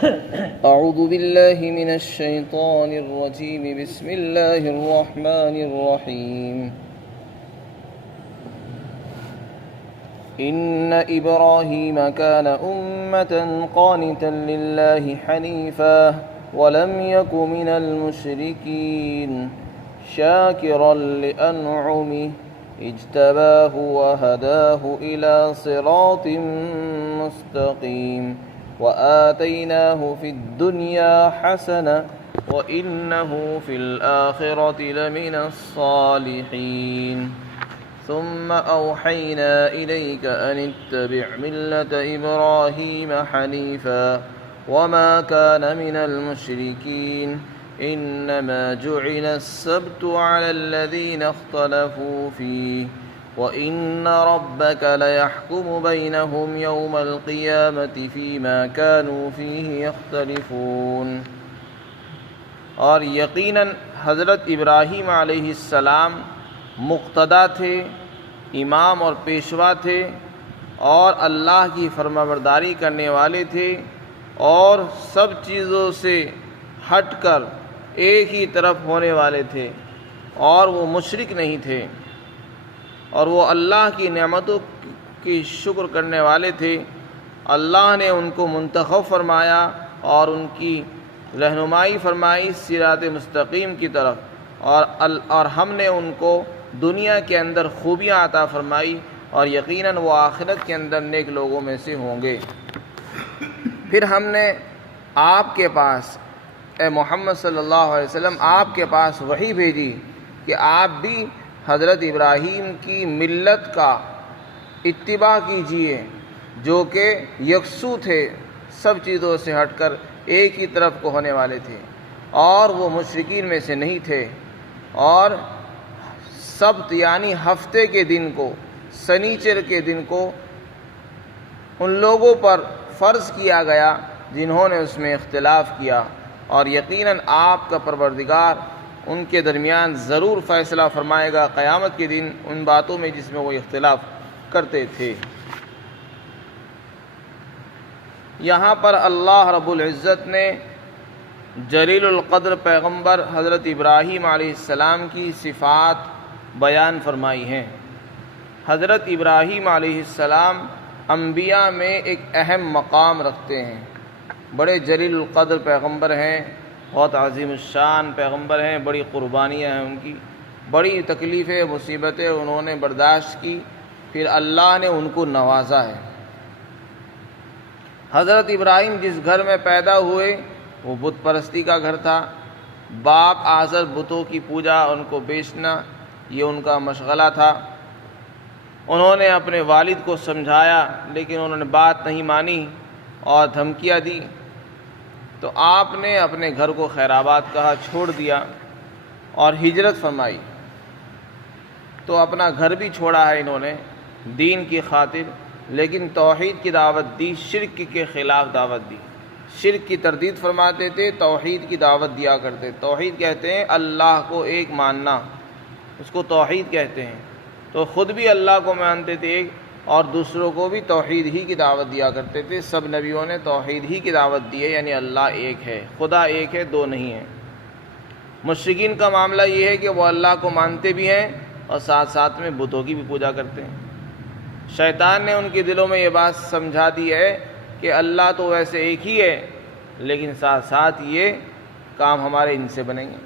أعوذ بالله من الشيطان الرجيم بسم الله الرحمن الرحيم إن إبراهيم كان أمة قانتا لله حنيفا ولم يك من المشركين شاكرا لأنعمه اجتباه وهداه إلى صراط مستقيم وآتيناه في الدنيا حسنة وإنه في الآخرة لمن الصالحين ثم أوحينا إليك أن اتبع ملة إبراهيم حنيفا وما كان من المشركين إنما جعل السبت على الذين اختلفوا فيه وإن ربك ليحكم بينهم يوم القيامة فيما كانوا فيه يختلفون۔ اور یقیناً حضرت ابراہیم علیہ السلام مقتدا تھے، امام اور پیشوا تھے، اور اللہ کی فرمانبرداری کرنے والے تھے، اور سب چیزوں سے ہٹ کر ایک ہی طرف ہونے والے تھے، اور وہ مشرک نہیں تھے، اور وہ اللہ کی نعمتوں کی شکر کرنے والے تھے۔ اللہ نے ان کو منتخب فرمایا اور ان کی رہنمائی فرمائی صراط مستقیم کی طرف، اور ہم نے ان کو دنیا کے اندر خوبیاں عطا فرمائی، اور یقیناً وہ آخرت کے اندر نیک لوگوں میں سے ہوں گے۔ پھر ہم نے آپ کے پاس اے محمد صلی اللہ علیہ وسلم آپ کے پاس وحی بھیجی کہ آپ بھی حضرت ابراہیم کی ملت کا اتباع کیجئے، جو کہ یکسو تھے، سب چیزوں سے ہٹ کر ایک ہی طرف کو ہونے والے تھے، اور وہ مشرکین میں سے نہیں تھے۔ اور سبت یعنی ہفتے کے دن کو، سنیچر کے دن کو ان لوگوں پر فرض کیا گیا جنہوں نے اس میں اختلاف کیا، اور یقیناً آپ کا پروردگار ان کے درمیان ضرور فیصلہ فرمائے گا قیامت کے دن ان باتوں میں جس میں وہ اختلاف کرتے تھے۔ یہاں پر اللہ رب العزت نے جلیل القدر پیغمبر حضرت ابراہیم علیہ السلام کی صفات بیان فرمائی ہیں۔ حضرت ابراہیم علیہ السلام انبیاء میں ایک اہم مقام رکھتے ہیں، بڑے جلیل القدر پیغمبر ہیں، بہت عظیم الشان پیغمبر ہیں، بڑی قربانیاں ہیں ان کی، بڑی تکلیفیں مصیبتیں انہوں نے برداشت کی، پھر اللہ نے ان کو نوازا ہے۔ حضرت ابراہیم جس گھر میں پیدا ہوئے وہ بت پرستی کا گھر تھا، باپ آزر بتوں کی پوجا، ان کو بیچنا، یہ ان کا مشغلہ تھا۔ انہوں نے اپنے والد کو سمجھایا لیکن انہوں نے بات نہیں مانی اور دھمکیاں دی، تو آپ نے اپنے گھر کو خیر آباد کہا، چھوڑ دیا اور ہجرت فرمائی۔ تو اپنا گھر بھی چھوڑا ہے انہوں نے دین کی خاطر، لیکن توحید کی دعوت دی، شرک کے خلاف دعوت دی، شرک کی تردید فرماتے تھے، توحید کی دعوت دیا کرتے۔ توحید کہتے ہیں اللہ کو ایک ماننا، اس کو توحید کہتے ہیں۔ تو خود بھی اللہ کو مانتے تھے اور دوسروں کو بھی توحید ہی کی دعوت دیا کرتے تھے۔ سب نبیوں نے توحید ہی کی دعوت دی ہے، یعنی اللہ ایک ہے، خدا ایک ہے، دو نہیں ہیں۔ مشرکین کا معاملہ یہ ہے کہ وہ اللہ کو مانتے بھی ہیں اور ساتھ ساتھ میں بتوں کی بھی پوجا کرتے ہیں۔ شیطان نے ان کے دلوں میں یہ بات سمجھا دی ہے کہ اللہ تو ویسے ایک ہی ہے، لیکن ساتھ ساتھ یہ کام ہمارے ان سے بنیں گے،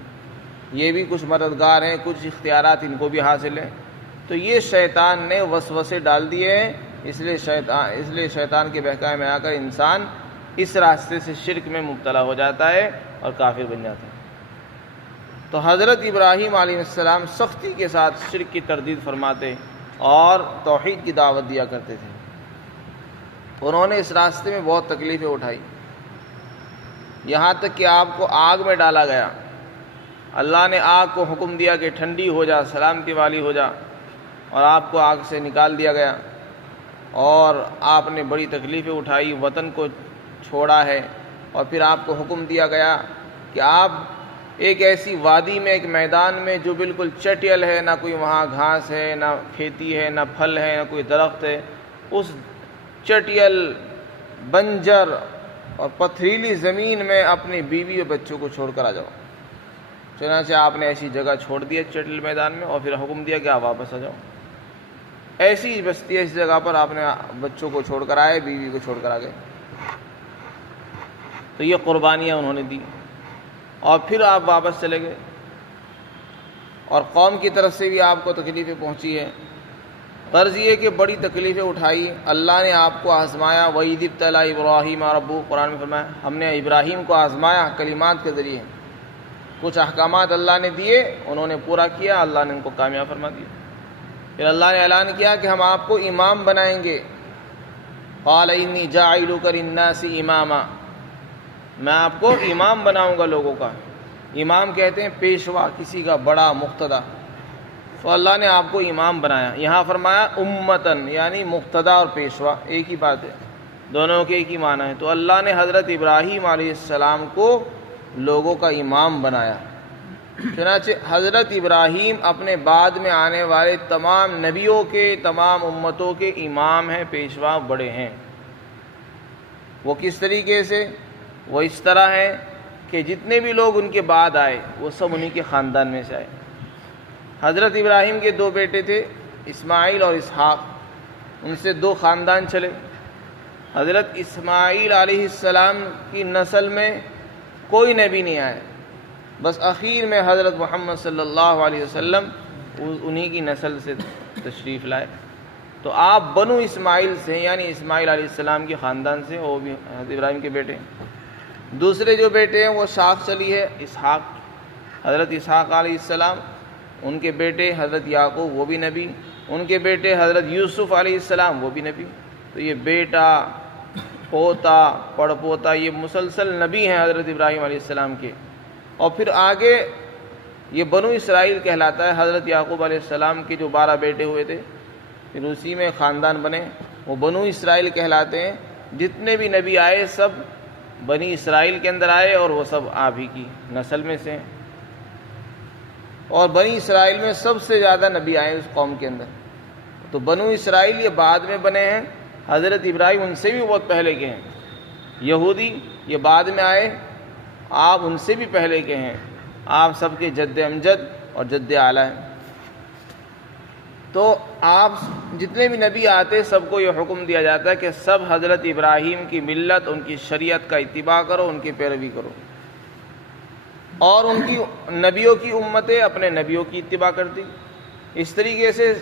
یہ بھی کچھ مددگار ہیں، کچھ اختیارات ان کو بھی حاصل ہیں۔ تو یہ شیطان نے وسوسے ڈال دیے ہیں، اس لیے شیطان کے بہکائے میں آ کر انسان اس راستے سے شرک میں مبتلا ہو جاتا ہے اور کافر بن جاتا ہے۔ تو حضرت ابراہیم علیہ السلام سختی کے ساتھ شرک کی تردید فرماتے اور توحید کی دعوت دیا کرتے تھے۔ انہوں نے اس راستے میں بہت تکلیفیں اٹھائی، یہاں تک کہ آپ کو آگ میں ڈالا گیا۔ اللہ نے آگ کو حکم دیا کہ ٹھنڈی ہو جا، سلامتی والی ہو جا، اور آپ کو آگ سے نکال دیا گیا، اور آپ نے بڑی تکلیفیں اٹھائی، وطن کو چھوڑا ہے، اور پھر آپ کو حکم دیا گیا کہ آپ ایک ایسی وادی میں، ایک میدان میں جو بالکل چٹیل ہے، نہ کوئی وہاں گھاس ہے، نہ کھیتی ہے، نہ پھل ہے، نہ کوئی درخت ہے، اس چٹیل بنجر اور پتھریلی زمین میں اپنی بیوی اور بچوں کو چھوڑ کر آ جاؤ۔ چنانچہ آپ نے ایسی جگہ چھوڑ دیا چٹل میدان میں، اور پھر حکم دیا کہ آپ واپس آ جاؤ۔ ایسی بستی اس جگہ پر آپ نے بچوں کو چھوڑ کر آئے، بیوی کو چھوڑ کر آ گئے۔ تو یہ قربانیاں انہوں نے دی، اور پھر آپ واپس چلے گئے، اور قوم کی طرف سے بھی آپ کو تکلیفیں پہنچی ہے۔ غرض یہ کہ بڑی تکلیفیں اٹھائی، اللہ نے آپ کو آزمایا۔ وَإِذِ ابْتَلَىٰ إِبْرَاهِيمَ رَبُّهُ، قرآن میں فرمایا ہم نے ابراہیم کو آزمایا کلمات کے ذریعے۔ کچھ احکامات اللہ نے دیے، انہوں نے پورا کیا، اللہ نے ان کو کامیاب فرما دیا۔ پھر اللہ نے اعلان کیا کہ ہم آپ کو امام بنائیں گے۔ قَالَ إِنِّي جَاعِلُكَ لِلنَّاسِ إِمَامًا، میں آپ کو امام بناؤں گا لوگوں کا۔ امام کہتے ہیں پیشوا، کسی کا بڑا مقتدا۔ تو اللہ نے آپ کو امام بنایا۔ یہاں فرمایا امتن، یعنی مقتدا اور پیشوا ایک ہی بات ہے، دونوں کے ایک ہی معنی ہے۔ تو اللہ نے حضرت ابراہیم علیہ السلام کو لوگوں کا امام بنایا۔ چنانچہ حضرت ابراہیم اپنے بعد میں آنے والے تمام نبیوں کے، تمام امتوں کے امام ہیں، پیشوا، بڑے ہیں۔ وہ کس طریقے سے؟ وہ اس طرح ہے کہ جتنے بھی لوگ ان کے بعد آئے وہ سب انہی کے خاندان میں سے آئے۔ حضرت ابراہیم کے دو بیٹے تھے، اسماعیل اور اسحاق، ان سے دو خاندان چلے۔ حضرت اسماعیل علیہ السلام کی نسل میں کوئی نبی نہیں آئے، بس اخیر میں حضرت محمد صلی اللہ علیہ وسلم انہی کی نسل سے تشریف لائے۔ تو آپ بنو اسماعیل سے، یعنی اسماعیل علیہ السلام کے خاندان سے، وہ بھی حضرت ابراہیم کے بیٹے ہیں۔ دوسرے جو بیٹے ہیں وہ شاخ چلی ہے اسحاق، حضرت اسحاق علیہ السلام، ان کے بیٹے حضرت یعقوب وہ بھی نبی، ان کے بیٹے حضرت یوسف علیہ السلام وہ بھی نبی۔ تو یہ بیٹا، پوتا، پڑ پوتا، یہ مسلسل نبی ہیں حضرت ابراہیم علیہ السلام کے۔ اور پھر آگے یہ بنو اسرائیل کہلاتا ہے۔ حضرت یعقوب علیہ السلام کے جو 12 بیٹے ہوئے تھے، پھر اسی میں خاندان بنے، وہ بنو اسرائیل کہلاتے ہیں۔ جتنے بھی نبی آئے سب بنی اسرائیل کے اندر آئے، اور وہ سب آپ ہی کی نسل میں سے ہیں۔ اور بنی اسرائیل میں سب سے زیادہ نبی آئے اس قوم کے اندر۔ تو بنو اسرائیل یہ بعد میں بنے ہیں، حضرت ابراہیم ان سے بھی بہت پہلے کے ہیں۔ یہودی یہ بعد میں آئے، آپ ان سے بھی پہلے کے ہیں، آپ سب کے جد امجد اور جد اعلیٰ ہیں۔ تو آپ جتنے بھی نبی آتے سب کو یہ حکم دیا جاتا ہے کہ سب حضرت ابراہیم کی ملت، ان کی شریعت کا اتباع کرو، ان کی پیروی کرو، اور ان کی نبیوں کی امتیں اپنے نبیوں کی اتباع کرتی۔ اس طریقے سے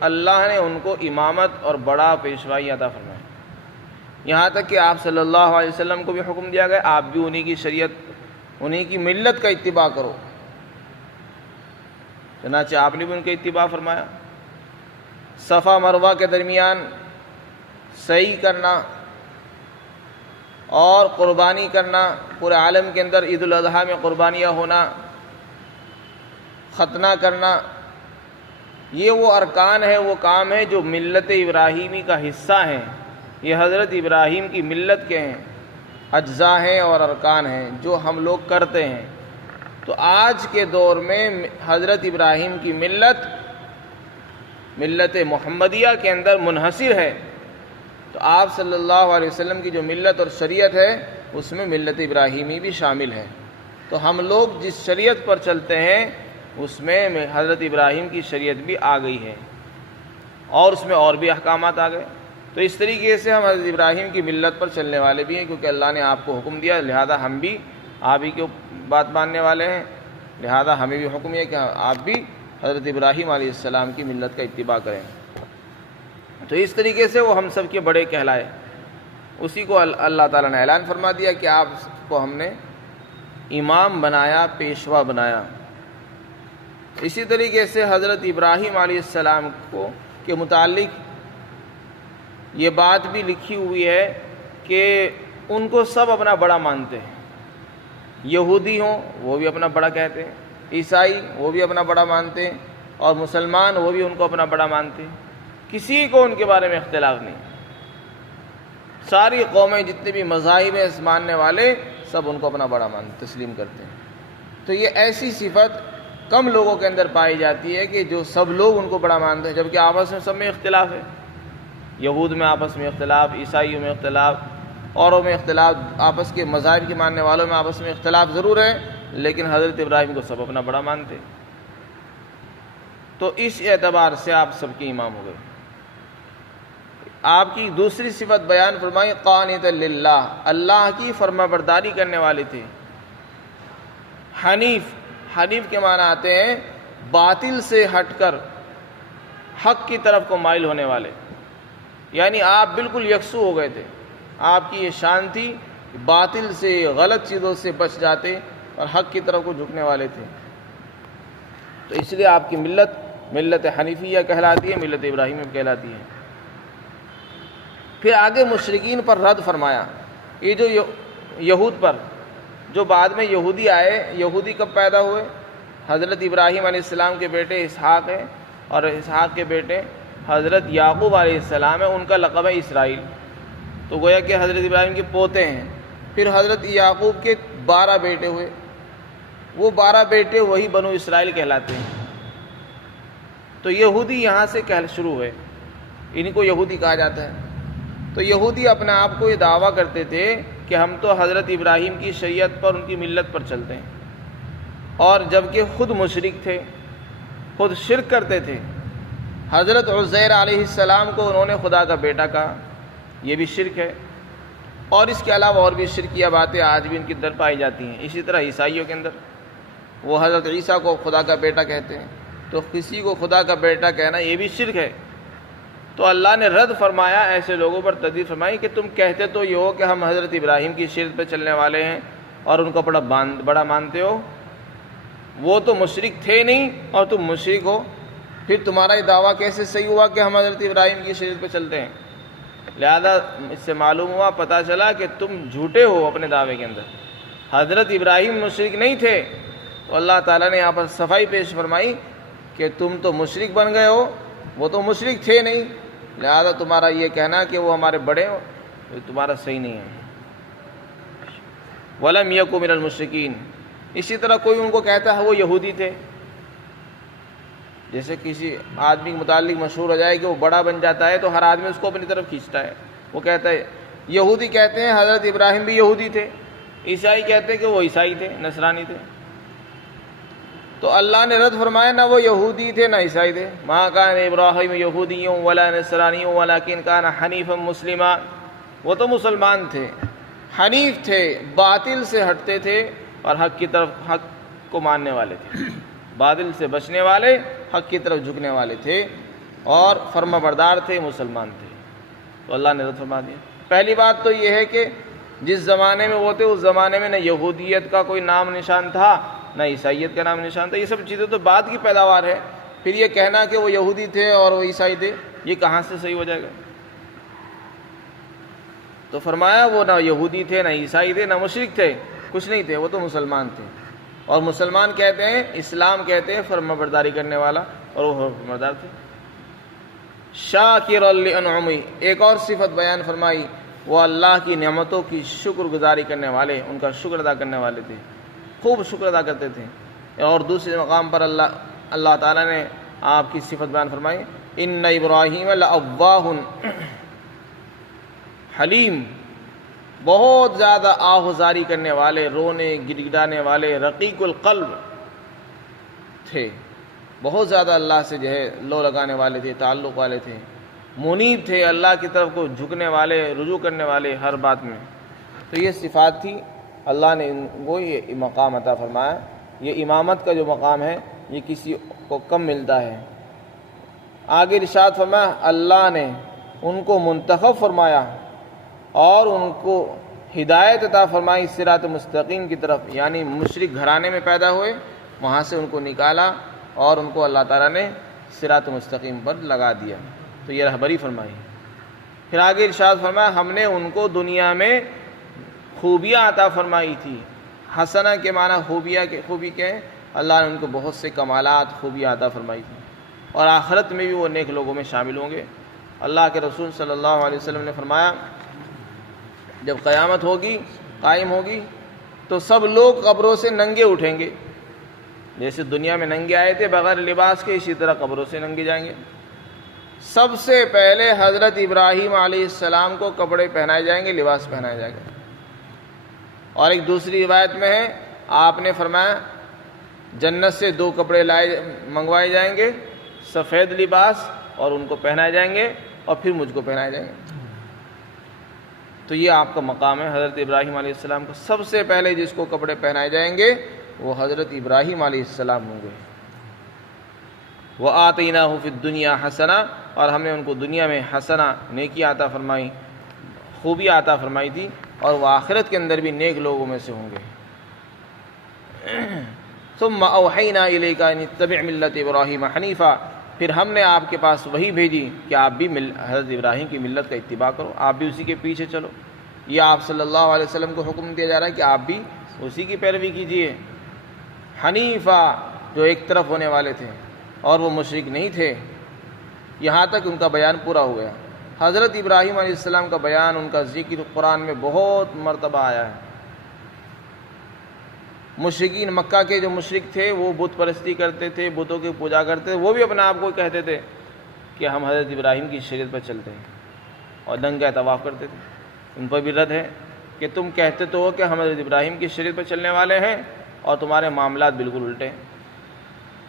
اللہ نے ان کو امامت اور بڑا پیشوائی عطا فرمائی، یہاں تک کہ آپ صلی اللہ علیہ وسلم کو بھی حکم دیا گیا آپ بھی انہی کی شریعت، انہی کی ملت کا اتباع کرو۔ چنانچہ آپ نے بھی ان کا اتباع فرمایا۔ صفا مروہ کے درمیان سعی کرنا اور قربانی کرنا، پورے عالم کے اندر عید الاضحیٰ میں قربانیاں ہونا، ختنہ کرنا، یہ وہ ارکان ہے، وہ کام ہے جو ملت ابراہیمی کا حصہ ہیں۔ یہ حضرت ابراہیم کی ملت کے ہیں، اجزاء ہیں اور ارکان ہیں جو ہم لوگ کرتے ہیں۔ تو آج کے دور میں حضرت ابراہیم کی ملت محمدیہ کے اندر منحصر ہے۔ تو آپ صلی اللہ علیہ وسلم کی جو ملت اور شریعت ہے اس میں ملت ابراہیمی بھی شامل ہے۔ تو ہم لوگ جس شریعت پر چلتے ہیں اس میں حضرت ابراہیم کی شریعت بھی آ گئی ہے، اور اس میں اور بھی احکامات آ گئے۔ تو اس طریقے سے ہم حضرت ابراہیم کی ملت پر چلنے والے بھی ہیں، کیونکہ اللہ نے آپ کو حکم دیا، لہذا ہم بھی آپ ہی کی بات ماننے والے ہیں، لہذا ہمیں بھی حکم ہے کہ آپ بھی حضرت ابراہیم علیہ السلام کی ملت کا اتباع کریں۔ تو اس طریقے سے وہ ہم سب کے بڑے کہلائے۔ اسی کو اللہ تعالیٰ نے اعلان فرما دیا کہ آپ کو ہم نے امام بنایا، پیشوا بنایا۔ اسی طریقے سے حضرت ابراہیم علیہ السلام کے متعلق یہ بات بھی لکھی ہوئی ہے کہ ان کو سب اپنا بڑا مانتے ہیں۔ یہودی ہوں وہ بھی اپنا بڑا کہتے ہیں، عیسائی وہ بھی اپنا بڑا مانتے ہیں، اور مسلمان وہ بھی ان کو اپنا بڑا مانتے ہیں۔ کسی کو ان کے بارے میں اختلاف نہیں۔ ساری قومیں جتنے بھی مذاہب ہیں ماننے والے سب ان کو اپنا بڑا تسلیم کرتے ہیں۔ تو یہ ایسی صفت کم لوگوں کے اندر پائی جاتی ہے کہ جو سب لوگ ان کو بڑا مانتے ہیں، جبکہ آپس میں سب میں اختلاف ہے۔ یہود میں آپس میں اختلاف، عیسائیوں میں اختلاف، اوروں میں اختلاف، آپس کے مذاہب کے ماننے والوں میں آپس میں اختلاف ضرور ہے، لیکن حضرت ابراہیم کو سب اپنا بڑا مانتے، تو اس اعتبار سے آپ سب کے امام ہو گئے۔ آپ کی دوسری صفت بیان فرمائی قانتا للہ، اللہ کی فرما برداری کرنے والے تھے۔ حنیف کے معنی آتے ہیں باطل سے ہٹ کر حق کی طرف کو مائل ہونے والے، یعنی آپ بالکل یکسو ہو گئے تھے، آپ کی یہ شان تھی باطل سے غلط چیزوں سے بچ جاتے اور حق کی طرف کو جھکنے والے تھے، تو اس لیے آپ کی ملت حنیفیہ کہلاتی ہے، ملت ابراہیمیہ کہلاتی ہے۔ پھر آگے مشرکین پر رد فرمایا، یہ جو یہود پر، جو بعد میں یہودی آئے، یہودی کب پیدا ہوئے؟ حضرت ابراہیم علیہ السلام کے بیٹے اسحاق ہیں، اور اسحاق کے بیٹے حضرت یعقوب علیہ السلام ہے، ان کا لقب ہے اسرائیل، تو گویا کہ حضرت ابراہیم کے پوتے ہیں۔ پھر حضرت یعقوب کے 12 بیٹے ہوئے، وہ 12 بیٹے وہی بنو اسرائیل کہلاتے ہیں، تو یہودی یہاں سے شروع ہوئے، ان کو یہودی کہا جاتا ہے۔ تو یہودی اپنے آپ کو یہ دعویٰ کرتے تھے کہ ہم تو حضرت ابراہیم کی شریعت پر، ان کی ملت پر چلتے ہیں، اور جبکہ خود مشرک تھے، خود شرک کرتے تھے۔ حضرت عزیر علیہ السلام کو انہوں نے خدا کا بیٹا کہا، یہ بھی شرک ہے، اور اس کے علاوہ اور بھی شرکیہ باتیں آج بھی ان کے اندر پائی جاتی ہیں۔ اسی طرح عیسائیوں کے اندر وہ حضرت عیسیٰ کو خدا کا بیٹا کہتے ہیں، تو کسی کو خدا کا بیٹا کہنا یہ بھی شرک ہے۔ تو اللہ نے رد فرمایا، ایسے لوگوں پر تردید فرمائی کہ تم کہتے تو یہ ہو کہ ہم حضرت ابراہیم کی شریعت پہ چلنے والے ہیں اور ان کو بڑا مانتے ہو، وہ تو مشرک تھے نہیں اور تم مشرک ہو، پھر تمہارا یہ دعویٰ کیسے صحیح ہوا کہ ہم حضرت ابراہیم کی شریعت پہ چلتے ہیں؟ لہذا اس سے معلوم ہوا، پتہ چلا کہ تم جھوٹے ہو اپنے دعوے کے اندر، حضرت ابراہیم مشرک نہیں تھے۔ تو اللہ تعالیٰ نے یہاں پر صفائی پیش فرمائی کہ تم تو مشرک بن گئے ہو، وہ تو مشرک تھے نہیں، لہذا تمہارا یہ کہنا کہ وہ ہمارے بڑے ہو یہ تمہارا صحیح نہیں ہے۔ وَلَمْ يَكُ مِنَ الْمُشْرِكِينَ، اسی طرح کوئی ان کو کہتا ہے وہ یہودی تھے، جیسے کسی آدمی کے متعلق مشہور ہو جائے کہ وہ بڑا بن جاتا ہے تو ہر آدمی اس کو اپنی طرف کھینچتا ہے، وہ کہتا ہے یہودی کہتے ہیں حضرت ابراہیم بھی یہودی تھے، عیسائی کہتے ہیں کہ وہ عیسائی تھے، نصرانی تھے۔ تو اللہ نے رد فرمایا نہ وہ یہودی تھے نہ عیسائی تھے، ما کان ابراہیم یہودی ولا نصرانی ولکن کان حنیفا مسلما، وہ تو مسلمان تھے، حنیف تھے، باطل سے ہٹتے تھے اور حق کی طرف، حق کو ماننے والے تھے، باطل سے بچنے والے، حق کی طرف جھکنے والے تھے، اور فرما بردار تھے، مسلمان تھے۔ تو اللہ نے رد فرما دیا۔ پہلی بات تو یہ ہے کہ جس زمانے میں وہ تھے اس زمانے میں نہ یہودیت کا کوئی نام نشان تھا نہ عیسائیت کا نام نشان تھا، یہ سب چیزیں تو بعد کی پیداوار ہے، پھر یہ کہنا کہ وہ یہودی تھے اور وہ عیسائی تھے یہ کہاں سے صحیح ہو جائے گا؟ تو فرمایا وہ نہ یہودی تھے نہ عیسائی تھے نہ مشرک تھے، کچھ نہیں تھے، وہ تو مسلمان تھے، اور مسلمان کہتے ہیں، اسلام کہتے ہیں فرما برداری کرنے والا، اور وہ فرما بردار تھے۔ شاکرا لانعمہ، ایک اور صفت بیان فرمائی، وہ اللہ کی نعمتوں کی شکر گزاری کرنے والے، ان کا شکر ادا کرنے والے تھے، خوب شکر ادا کرتے تھے۔ اور دوسرے مقام پر اللہ تعالیٰ نے آپ کی صفت بیان فرمائی، ان ابراہیم لأواہ حلیم، بہت زیادہ آہوزاری کرنے والے، رونے گڑگڑانے والے، رقیق القلب تھے، بہت زیادہ اللہ سے جو ہے لو لگانے والے تھے، تعلق والے تھے، منیب تھے، اللہ کی طرف کو جھکنے والے، رجوع کرنے والے ہر بات میں۔ تو یہ صفات تھی، اللہ نے ان کو یہ مقام عطا فرمایا۔ یہ امامت کا جو مقام ہے یہ کسی کو کم ملتا ہے۔ آگے ارشاد فرمایا اللہ نے ان کو منتخب فرمایا اور ان کو ہدایت عطا فرمائی صراط مستقیم کی طرف، یعنی مشرک گھرانے میں پیدا ہوئے، وہاں سے ان کو نکالا اور ان کو اللہ تعالیٰ نے صراط مستقیم پر لگا دیا، تو یہ رہبری فرمائی۔ پھر آگے ارشاد فرمایا ہم نے ان کو دنیا میں خوبیاں عطا فرمائی تھی۔ حسنہ کے معنی خوبی کے ہیں، اللہ نے ان کو بہت سے کمالات، خوبیاں عطا فرمائی تھی، اور آخرت میں بھی وہ نیک لوگوں میں شامل ہوں گے۔ اللہ کے رسول صلی اللہ علیہ وسلم نے فرمایا جب قیامت ہوگی، قائم ہوگی، تو سب لوگ قبروں سے ننگے اٹھیں گے، جیسے دنیا میں ننگے آئے تھے بغیر لباس کے، اسی طرح قبروں سے ننگے جائیں گے۔ سب سے پہلے حضرت ابراہیم علیہ السلام کو کپڑے پہنائے جائیں گے، لباس پہنایا جائے گا۔ اور ایک دوسری روایت میں ہے آپ نے فرمایا جنت سے 2 کپڑے منگوائے جائیں گے، سفید لباس، اور ان کو پہنائے جائیں گے اور پھر مجھ کو پہنائے جائیں گے۔ تو یہ آپ کا مقام ہے حضرت ابراہیم علیہ السلام کا۔ سب سے پہلے جس کو کپڑے پہنائے جائیں گے وہ حضرت ابراہیم علیہ السلام ہوں گے۔ وَآتَيْنَاهُ فِي الدُّنْيَا حَسَنَةً، اور ہم نے ان کو دنیا میں حسنہ نیکی عطا فرمائی، خوبی عطا فرمائی تھی، اور وہ آخرت کے اندر بھی نیک لوگوں میں سے ہوں گے۔ ثُمَّ أَوْحَيْنَا إِلَيْكَ أَنِ اتَّبِعْ مِلَّةَ إِبْرَاهِيمَ حَنِيفًا، پھر ہم نے آپ کے پاس وہی بھیجی کہ آپ بھی حضرت ابراہیم کی ملت کا اتباع کرو، آپ بھی اسی کے پیچھے چلو۔ یہ آپ صلی اللہ علیہ وسلم کو حکم دیا جا رہا ہے کہ آپ بھی اسی کی پیروی کیجیے۔ حنیفہ، جو ایک طرف ہونے والے تھے اور وہ مشرک نہیں تھے، یہاں تک ان کا بیان پورا ہو گیا۔ حضرت ابراہیم علیہ السلام کا بیان، ان کا ذکر قرآن میں بہت مرتبہ آیا ہے۔ مشرکین مکہ کے جو مشرک تھے وہ بت پرستی کرتے تھے، بتوں کی پوجا کرتے تھے، وہ بھی اپنے آپ کو کہتے تھے کہ ہم حضرت ابراہیم کی شریعت پر چلتے ہیں، اور ننگا طواف کرتے تھے۔ ان پر بھی رد ہے کہ تم کہتے تو ہو کہ ہم حضرت ابراہیم کی شریعت پر چلنے والے ہیں، اور تمہارے معاملات بالکل الٹے ہیں۔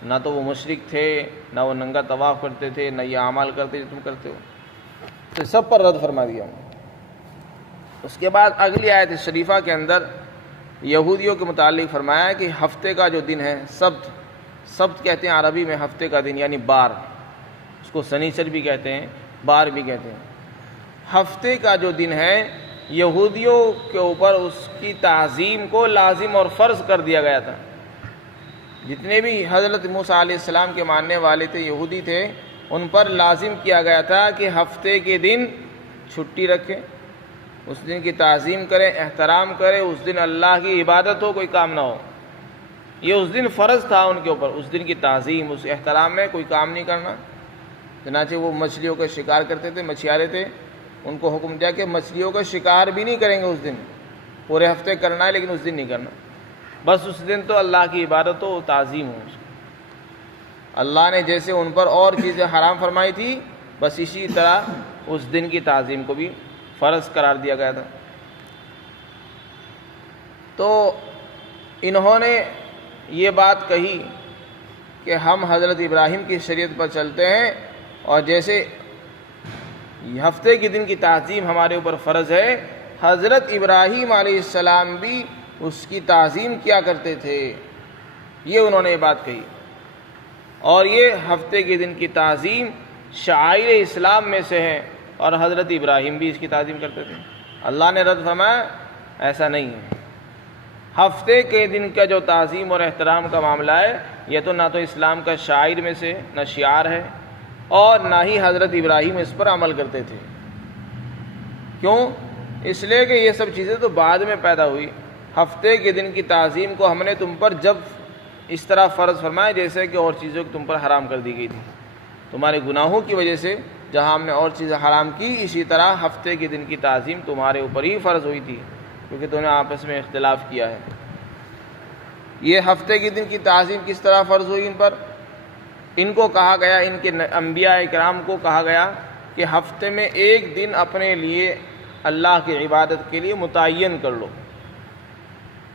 نہ تو وہ مشرک تھے، نہ وہ ننگا طواف کرتے تھے، نہ یہ اعمال کرتے جو تم کرتے ہو۔ تو سب پر رد فرما دیا۔ اس کے بعد اگلی آیت شریفہ کے اندر یہودیوں کے متعلق فرمایا کہ ہفتے کا جو دن ہے سبت، سبت کہتے ہیں عربی میں ہفتے کا دن، یعنی بار، اس کو سنیچر بھی کہتے ہیں، بار بھی کہتے ہیں۔ ہفتے کا جو دن ہے یہودیوں کے اوپر اس کی تعظیم کو لازم اور فرض کر دیا گیا تھا۔ جتنے بھی حضرت موسیٰ علیہ السلام کے ماننے والے تھے، یہودی تھے، ان پر لازم کیا گیا تھا کہ ہفتے کے دن چھٹی رکھیں، اس دن کی تعظیم کریں، احترام کریں، اس دن اللہ کی عبادت ہو، کوئی کام نہ ہو۔ یہ اس دن فرض تھا ان کے اوپر، اس دن کی تعظیم، اس احترام میں کوئی کام نہیں کرنا۔ چنانچہ وہ مچھلیوں کا شکار کرتے تھے، مچھیارے تھے، ان کو حکم دیا کہ مچھلیوں کا شکار بھی نہیں کریں گے اس دن، پورے ہفتے کرنا ہے لیکن اس دن نہیں کرنا، بس اس دن تو اللہ کی عبادت ہو، تعظیم ہو۔ اللہ نے جیسے ان پر اور چیزیں حرام فرمائی تھی، بس اسی طرح اس دن کی تعظیم کو بھی فرض قرار دیا گیا تھا۔ تو انہوں نے یہ بات کہی کہ ہم حضرت ابراہیم کی شریعت پر چلتے ہیں، اور جیسے ہفتے کے دن کی تعظیم ہمارے اوپر فرض ہے، حضرت ابراہیم علیہ السلام بھی اس کی تعظیم کیا کرتے تھے۔ یہ انہوں نے یہ بات کہی، اور یہ ہفتے کے دن کی تعظیم شعائر اسلام میں سے ہے، اور حضرت ابراہیم بھی اس کی تعظیم کرتے تھے۔ اللہ نے رد فرمایا ایسا نہیں ہے۔ ہفتے کے دن کا جو تعظیم اور احترام کا معاملہ ہے، یہ تو نہ تو اسلام کا شعائر میں سے، نہ شعار ہے، اور نہ ہی حضرت ابراہیم اس پر عمل کرتے تھے۔ کیوں؟ اس لیے کہ یہ سب چیزیں تو بعد میں پیدا ہوئی۔ ہفتے کے دن کی تعظیم کو ہم نے تم پر جب اس طرح فرض فرمایا جیسے کہ اور چیزوں کی تم پر حرام کر دی گئی تھی، تمہارے گناہوں کی وجہ سے جہاں ہم نے اور چیزیں حرام کی، اسی طرح ہفتے کے دن کی تعظیم تمہارے اوپر ہی فرض ہوئی تھی، کیونکہ تم نے آپس میں اختلاف کیا ہے۔ یہ ہفتے کے دن کی تعظیم کس طرح فرض ہوئی ان پر؟ ان کو کہا گیا، ان کے انبیاء اکرام کو کہا گیا کہ ہفتے میں ایک دن اپنے لیے اللہ کی عبادت کے لیے متعین کر لو۔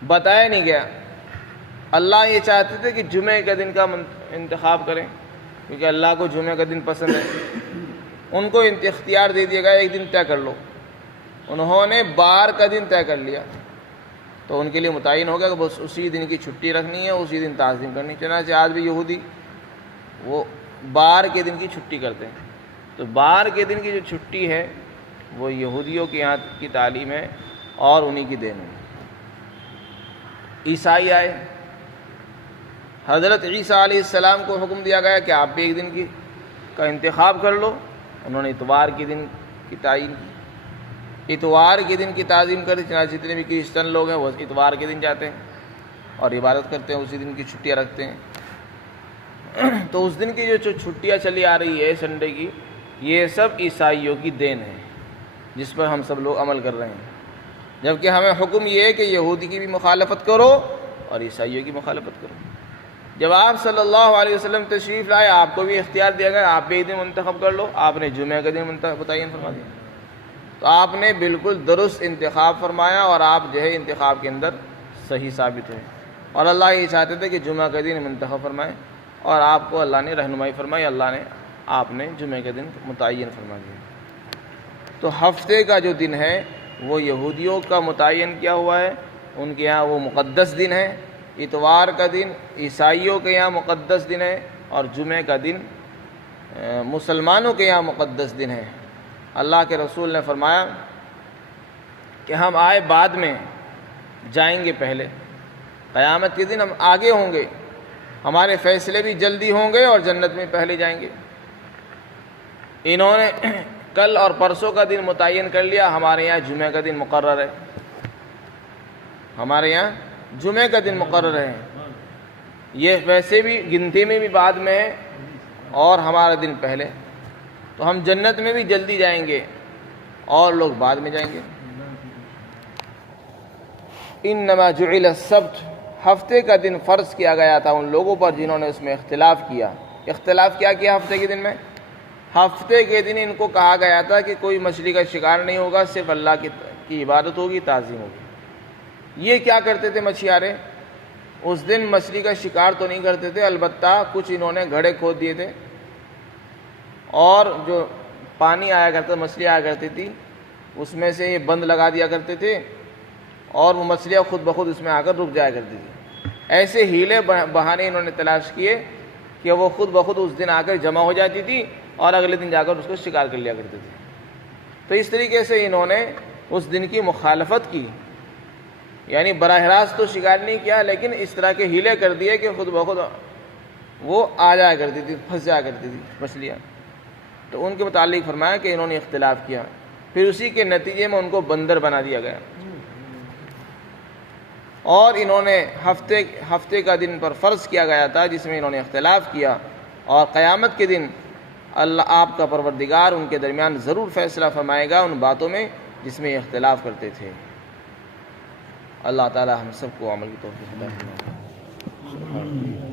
بتایا نہیں گیا۔ اللہ یہ چاہتے تھے کہ جمعے کے دن کا انتخاب کریں، کیونکہ اللہ کو جمعے کا دن پسند ہے۔ ان کو اختیار دے دیا گیا ایک دن طے کر لو، انہوں نے بار کا دن طے کر لیا، تو ان کے لیے متعین ہو گیا کہ بس اسی دن کی چھٹی رکھنی ہے، اسی دن تعظیم کرنی۔ چنانچہ آج بھی یہودی وہ بار کے دن کی چھٹی کرتے ہیں، تو بار کے دن کی جو چھٹی ہے وہ یہودیوں کے یہاں کی تعلیم ہے اور انہی کی دین ہے۔ عیسائی آئے، حضرت عیسیٰ علیہ السلام کو حکم دیا گیا کہ آپ بھی ایک دن کا انتخاب کر لو، انہوں نے اتوار کے دن کی تعین کی، اتوار کے دن کی تعظیم کری۔ چنانچہ جتنے بھی کرسچن لوگ ہیں وہ اتوار کے دن جاتے ہیں اور عبادت کرتے ہیں، اسی دن کی چھٹیاں رکھتے ہیں۔ تو اس دن کی جو چھٹیاں چلی آ رہی ہے سنڈے کی، یہ سب عیسائیوں کی دین ہے جس پر ہم سب لوگ عمل کر رہے ہیں، جبکہ ہمیں حکم یہ ہے کہ یہودی کی بھی مخالفت کرو اور عیسائیوں کی مخالفت کرو۔ جب آپ صلی اللہ علیہ وسلم تشریف لائے آپ کو بھی اختیار دیا گیا، آپ بھی ایک دن منتخب کر لو، آپ نے جمعہ کا دن متعین فرما دیا، تو آپ نے بالکل درست انتخاب فرمایا اور آپ جو ہے انتخاب کے اندر صحیح ثابت ہوئے، اور اللہ یہ چاہتے تھے کہ جمعہ کا دن منتخب فرمائے، اور آپ کو اللہ نے رہنمائی فرمائی، اللہ نے آپ نے جمعہ کا دن متعین فرما دیا۔ تو ہفتے کا جو دن ہے وہ یہودیوں کا متعین کیا ہوا ہے، ان کے یہاں وہ مقدس دن ہے، اتوار کا دن عیسائیوں کے یہاں مقدس دن ہے، اور جمعہ کا دن مسلمانوں کے یہاں مقدس دن ہے۔ اللہ کے رسول نے فرمایا کہ ہم آئے بعد میں، جائیں گے پہلے، قیامت کے دن ہم آگے ہوں گے، ہمارے فیصلے بھی جلدی ہوں گے اور جنت میں پہلے جائیں گے۔ انہوں نے کل اور پرسوں کا دن متعین کر لیا، ہمارے یہاں جمعہ کا دن مقرر ہے، ہمارے یہاں جمعہ کا دن مقرر ہے، یہ ویسے بھی گنتی میں بھی بعد میں ہے اور ہمارا دن پہلے، تو ہم جنت میں بھی جلدی جائیں گے اور لوگ بعد میں جائیں گے۔ انما جعل السبت، ہفتے کا دن فرض کیا گیا تھا ان لوگوں پر جنہوں نے اس میں اختلاف کیا۔ اختلاف کیا ہفتے کے دن میں؟ ہفتے کے دن ان کو کہا گیا تھا کہ کوئی مچھلی کا شکار نہیں ہوگا، صرف اللہ کی عبادت ہوگی، تعظیم ہوگی۔ یہ کیا کرتے تھے مچھیارے؟ اس دن مچھلی کا شکار تو نہیں کرتے تھے، البتہ کچھ انہوں نے گھڑے کھود دیے تھے، اور جو پانی آیا کرتا، مچھلی آیا کرتی تھی، اس میں سے یہ بند لگا دیا کرتے تھے، اور وہ مچھلیاں خود بخود اس میں آ کر رک جایا کرتی تھی۔ ایسے ہیلے بہانے انہوں نے تلاش کیے کہ وہ خود بخود اس دن آ کر جمع ہو جاتی تھی اور اگلے دن جا کر اس کو شکار کر لیا کرتے تھے۔ تو اس طریقے سے انہوں نے اس دن کی مخالفت کی، یعنی براہ راست تو شکار نہیں کیا، لیکن اس طرح کے ہیلے کر دیے کہ خود بخود وہ آ جایا کرتی تھی، پھنس جایا کرتی تھی مچھلیاں۔ تو ان کے متعلق فرمایا کہ انہوں نے اختلاف کیا، پھر اسی کے نتیجے میں ان کو بندر بنا دیا گیا، اور انہوں نے ہفتے کا دن پر فرض کیا گیا تھا جس میں انہوں نے اختلاف کیا، اور قیامت کے دن اللہ آپ کا پروردگار ان کے درمیان ضرور فیصلہ فرمائے گا ان باتوں میں جس میں اختلاف کرتے تھے۔ اللہ تعالی ہم سب کو عمل کی توفیق عطا فرمائے۔